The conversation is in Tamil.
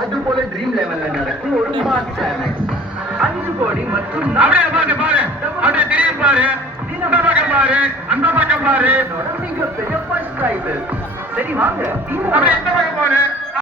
அது போல ட்ரீம் லெவல்ல நடக்கும் ஒரு மாஸ் கிளைமேக்ஸ் 5 கோடி மற்றும் பாரு இந்த பக்கம் பாரு அந்த பக்கம் பாரு மிகப்பெரிய ஃபர்ஸ்ட் பிரைஸ். சரி வாங்க